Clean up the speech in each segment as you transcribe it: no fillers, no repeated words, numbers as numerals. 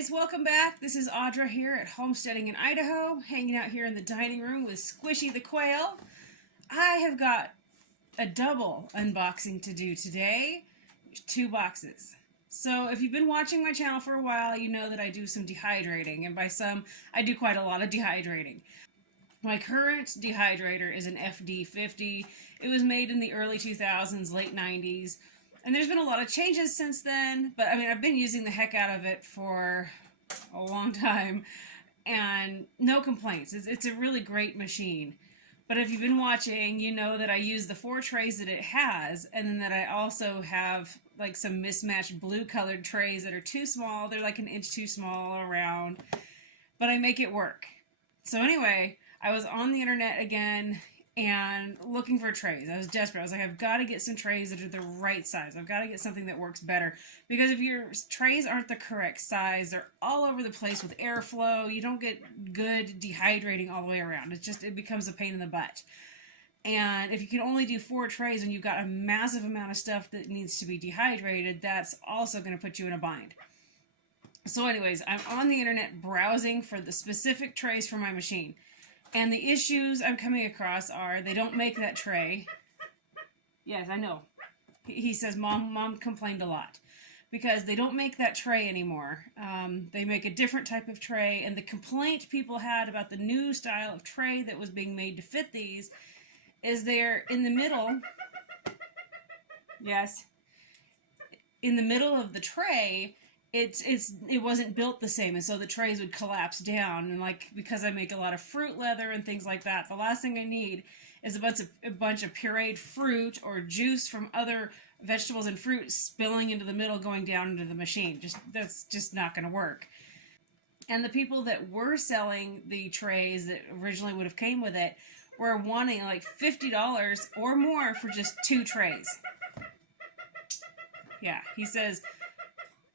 guys, welcome back. This is Audra here at Homesteading in Idaho, hanging out here in the dining room with Squishy the quail. I have got a double unboxing to do today, 2 boxes. So if you've been watching my channel for a while, you know that I do some dehydrating, and by some, I do quite a lot of dehydrating. My current dehydrator is an FD50. It was made in the early 2000s, late 90s. And there's been a lot of changes since then, but I mean, I've been using the heck out of it for a long time, and no complaints. It's a really great machine. But if you've been watching, you know that I use the 4 trays that it has, and then that I also have like some mismatched blue colored trays that are too small. They're like an inch too small around, but I make it work. So anyway, I was on the internet again and looking for trays. I was desperate. I was like, I've got to get some trays that are the right size. I've got to get something that works better. Because if your trays aren't the correct size, they're all over the place with airflow. You don't get good dehydrating all the way around. It becomes a pain in the butt. And if you can only do 4 trays when you've got a massive amount of stuff that needs to be dehydrated, that's also going to put you in a bind. So anyways, I'm on the internet browsing for the specific trays for my machine. And the issues I'm coming across are they don't make that tray. Yes, I know. He says mom complained a lot because they don't make that tray anymore. They make a different type of tray, and the complaint people had about the new style of tray that was being made to fit these is they're in the middle. Yes. In the middle of the tray, it wasn't built the same, and so the trays would collapse down. And like, because I make a lot of fruit leather and things like that, the last thing I need is a bunch of pureed fruit or juice from other vegetables and fruit spilling into the middle, going down into the machine. That's just not going to work. And the people that were selling the trays that originally would have came with it were wanting like $50 or more for just 2 trays. Yeah, he says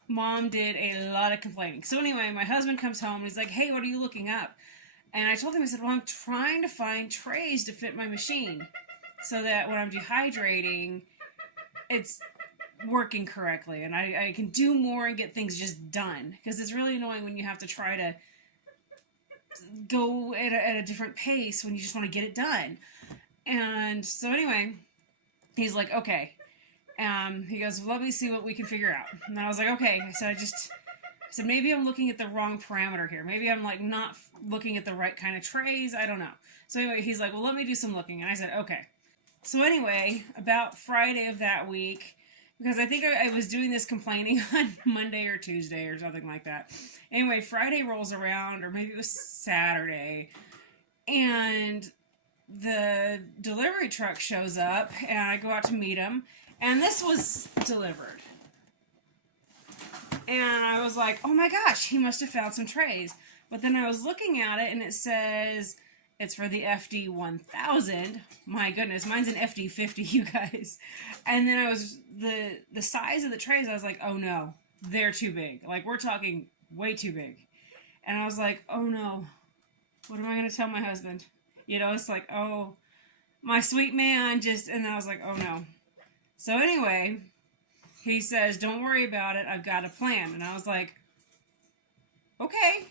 Mom did a lot of complaining. So anyway, my husband comes home and he's like, hey, what are you looking up? And I told him, I said, well, I'm trying to find trays to fit my machine so that when I'm dehydrating, it's working correctly and I can do more and get things just done. Because it's really annoying when you have to try to go at a different pace when you just want to get it done. And so anyway, he's like, okay. He goes, well, let me see what we can figure out. And I was like, okay. So I said, maybe I'm looking at the wrong parameter here. Maybe I'm like not looking at the right kind of trays. I don't know. So anyway, he's like, well, let me do some looking. And I said, okay. So anyway, about Friday of that week, because I think I was doing this complaining on Monday or Tuesday or something like that. Anyway, Friday rolls around, or maybe it was Saturday, and the delivery truck shows up, and I go out to meet him. And this was delivered. And I was like, oh my gosh, he must have found some trays. But then I was looking at it and it says it's for the FD1000. My goodness, mine's an FD50, you guys. And then I was, the size of the trays, I was like, oh no, they're too big. Like, we're talking way too big. And I was like, oh no, what am I going to tell my husband? You know, it's like, oh, my sweet man just, and then I was like, oh no. So anyway, he says, don't worry about it, I've got a plan. And I was like, okay.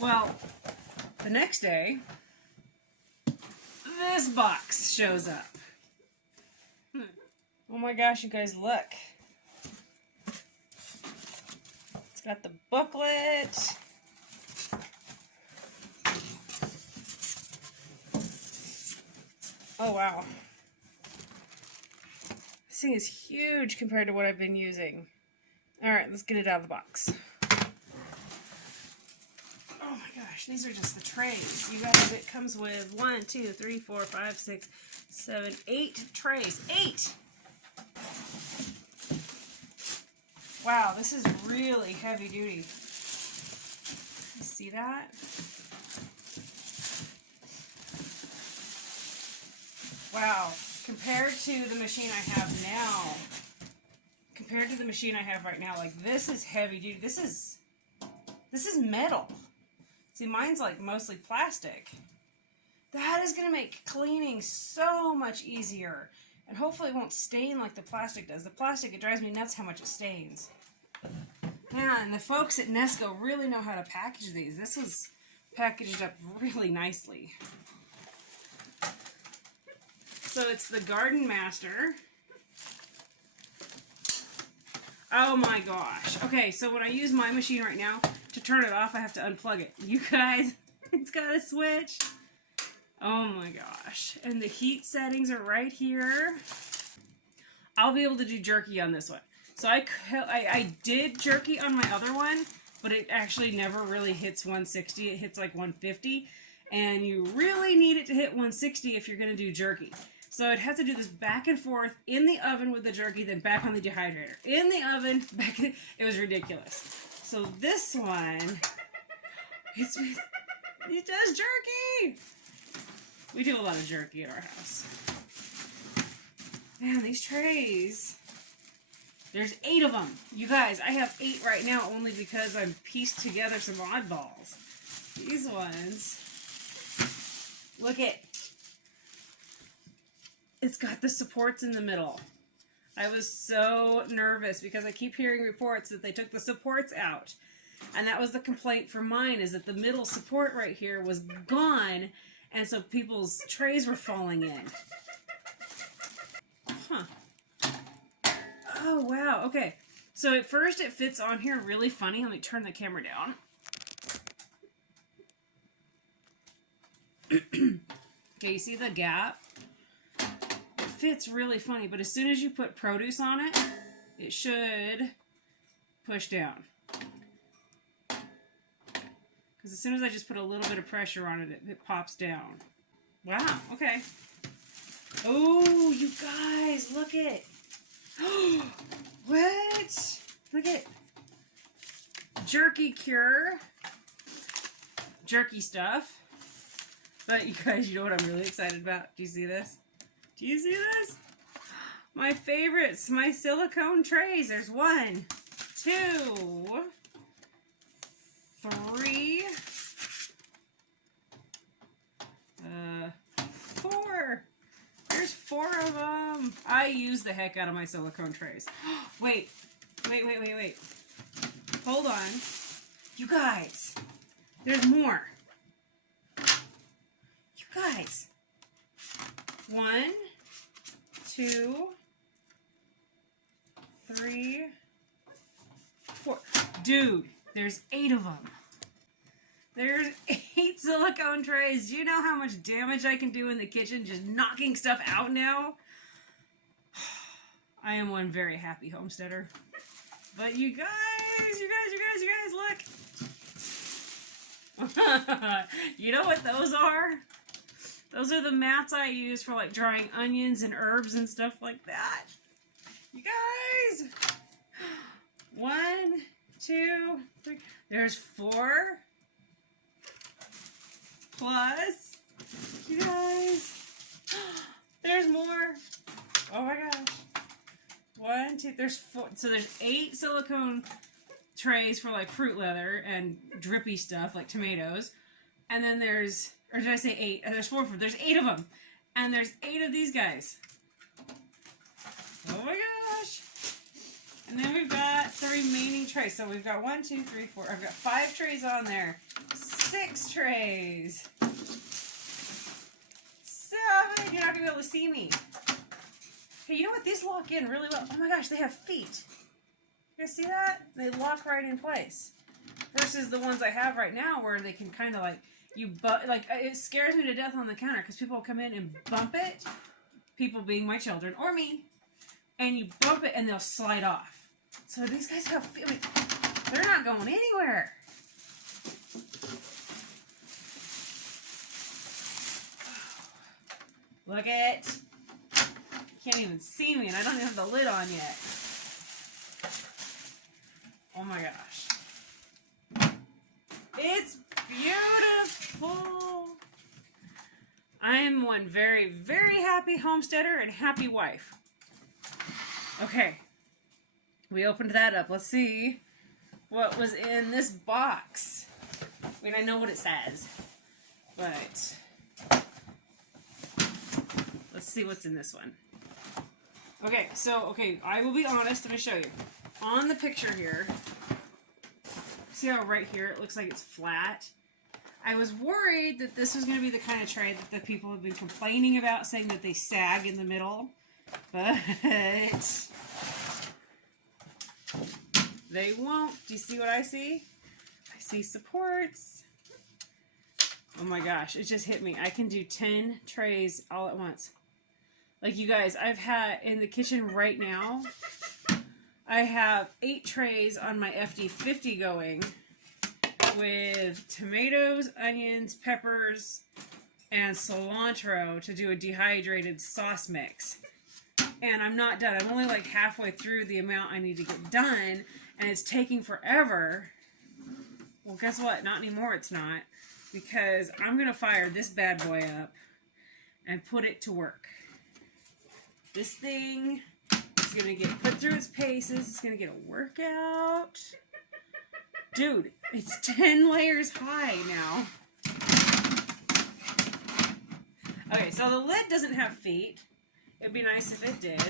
Well, the next day, this box shows up. Oh my gosh, you guys, look. It's got the booklet. Oh wow. This thing is huge compared to what I've been using. Alright, let's get it out of the box. Oh my gosh, these are just the trays. You guys, it comes with 1, 2, 3, 4, 5, 6, 7, 8 trays. 8! Wow, this is really heavy duty. You see that? Wow. Compared to the machine I have now, right now, like, this is heavy duty. This is metal. See, mine's like mostly plastic. That is going to make cleaning so much easier. And hopefully it won't stain like the plastic does. The plastic, it drives me nuts how much it stains. Now, Man, the folks at Nesco really know how to package these. This was packaged up really nicely. So it's the Garden Master. Oh my gosh. Okay, so when I use my machine right now, to turn it off, I have to unplug it. You guys, it's got a switch. Oh my gosh. And the heat settings are right here. I'll be able to do jerky on this one. So I did jerky on my other one, but it actually never really hits 160. It hits like 150. And you really need it to hit 160 if you're going to do jerky. So it has to do this back and forth in the oven with the jerky, then back on the dehydrator. In the oven, back in, it was ridiculous. So this one, it does jerky. We do a lot of jerky at our house. Man, these trays. There's 8 of them. You guys, I have 8 right now only because I've pieced together some oddballs. These ones, look at, it's got the supports in the middle. I was so nervous because I keep hearing reports that they took the supports out. And that was the complaint for mine, is that the middle support right here was gone, and so people's trays were falling in. Huh. Oh, wow. Okay. So at first it fits on here really funny. Let me turn the camera down. Okay, you see the gap? It fits really funny, but as soon as you put produce on it, it should push down. Because as soon as I just put a little bit of pressure on it, it pops down. Wow, okay. Oh, you guys, look at. What? Look at. Jerky cure. Jerky stuff. But you guys, you know what I'm really excited about? Do you see this? Do you see this? My favorites, my silicone trays. There's 1, 2, 3, 4. There's 4 of them. I use the heck out of my silicone trays. Wait. Hold on. You guys, there's more. You guys. 1, 2, 3, 4. Dude, there's 8 of them. There's 8 silicone trays. Do you know how much damage I can do in the kitchen just knocking stuff out now? I am one very happy homesteader. But you guys, look. You know what those are? Those are the mats I use for like drying onions and herbs and stuff like that. You guys. 1, 2, 3. There's 4. Plus, you guys, there's more. Oh my gosh. 1, 2, there's 4. So there's 8 silicone trays for like fruit leather and drippy stuff like tomatoes. And then there's, or did I say 8? There's 4. There's 8 of them. And there's 8 of these guys. Oh my gosh. And then we've got the remaining trays. So we've got 1, 2, 3, 4. I've got 5 trays on there. 6 trays. 7. You're not going to be able to see me. Hey, you know what? These lock in really well. Oh my gosh, they have feet. You guys see that? They lock right in place. Versus the ones I have right now where they can kind of like, it scares me to death on the counter because people will come in and bump it. People being my children or me. And you bump it and they'll slide off. So these guys have feet. I mean, they're not going anywhere. Look at. You can't even see me and I don't even have the lid on yet. Oh my gosh. It's beautiful. I am one very, very happy homesteader and happy wife. Okay. We opened that up. Let's see what was in this box. I mean, I know what it says, but let's see what's in this one. Okay, so, I will be honest. Let me show you. On the picture here, See how right here it looks like it's flat? I was worried that this was going to be the kind of tray that the people have been complaining about, saying that they sag in the middle. But they won't. Do you see what I see? I see supports. Oh my gosh, it just hit me. I can do 10 trays all at once. Like, you guys, I've had in the kitchen right now, I have 8 trays on my FD50 going with tomatoes, onions, peppers, and cilantro to do a dehydrated sauce mix. And I'm not done. I'm only like halfway through the amount I need to get done, and it's taking forever. Well, guess what? Not anymore, it's not. Because I'm going to fire this bad boy up and put it to work. This thing is going to get put through its paces. It's going to get a workout. Dude, it's 10 layers high now. Okay, so the lid doesn't have feet. It'd be nice if it did.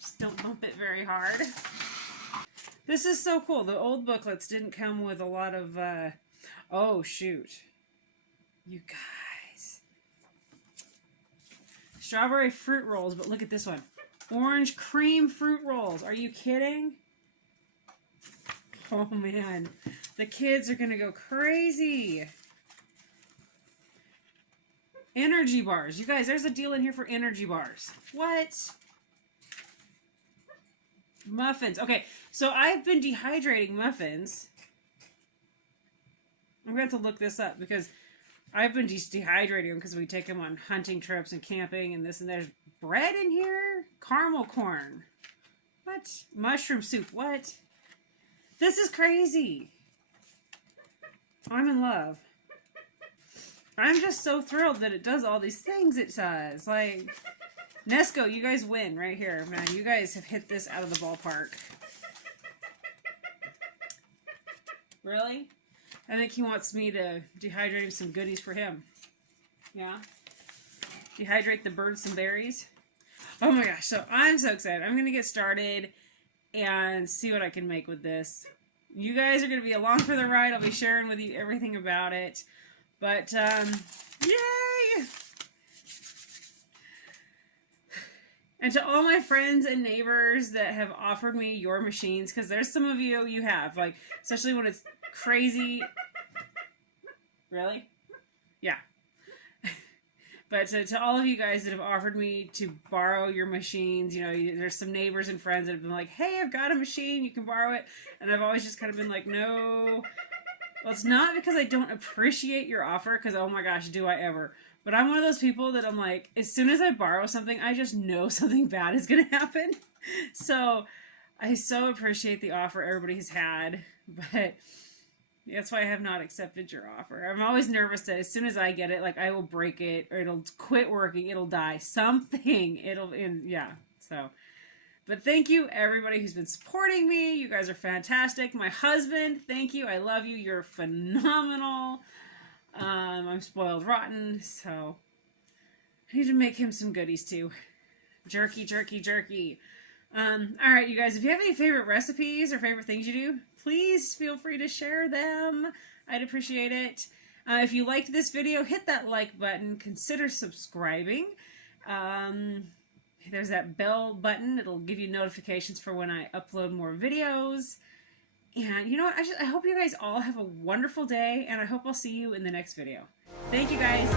Just don't bump it very hard. This is so cool. The old booklets didn't come with a lot of, oh shoot. You guys. Strawberry fruit rolls, but look at this one. Orange cream fruit rolls. Are you kidding? Oh man. The kids are gonna go crazy. Energy bars. You guys, there's a deal in here for energy bars. What? Muffins. Okay, so I've been dehydrating muffins. I'm going to have to look this up because I've been dehydrating them because we take them on hunting trips and camping and this and there's bread in here. Caramel corn. What? Mushroom soup. What? This is crazy. I'm in love. I'm just so thrilled that it does all these things it does. Like, Nesco, you guys win right here. Man, you guys have hit this out of the ballpark. Really? I think he wants me to dehydrate him some goodies for him. Yeah? Dehydrate the birds some berries. Oh my gosh, so I'm so excited. I'm going to get started and see what I can make with this. You guys are going to be along for the ride. I'll be sharing with you everything about it. But, yay! And to all my friends and neighbors that have offered me your machines, because there's some of you have, like, especially when it's crazy. Really? Yeah. But to all of you guys that have offered me to borrow your machines, you know, there's some neighbors and friends that have been like, hey, I've got a machine, you can borrow it. And I've always just kind of been like, no. Well, it's not because I don't appreciate your offer, because, oh my gosh, do I ever. But I'm one of those people that I'm like, as soon as I borrow something, I just know something bad is going to happen. So I so appreciate the offer everybody has had, but that's why I have not accepted your offer. I'm always nervous that as soon as I get it, like, I will break it, or it'll quit working, it'll die, something, yeah, so. But thank you, everybody who's been supporting me. You guys are fantastic. My husband, thank you. I love you. You're phenomenal. I'm spoiled rotten, so I need to make him some goodies too. Jerky, jerky, jerky. All right, you guys, if you have any favorite recipes or favorite things you do, please feel free to share them. I'd appreciate it. If you liked this video, hit that like button. Consider subscribing. There's that bell button. It'll give you notifications for when I upload more videos. And you know what? I hope you guys all have a wonderful day, and I hope I'll see you in the next video. Thank you, guys.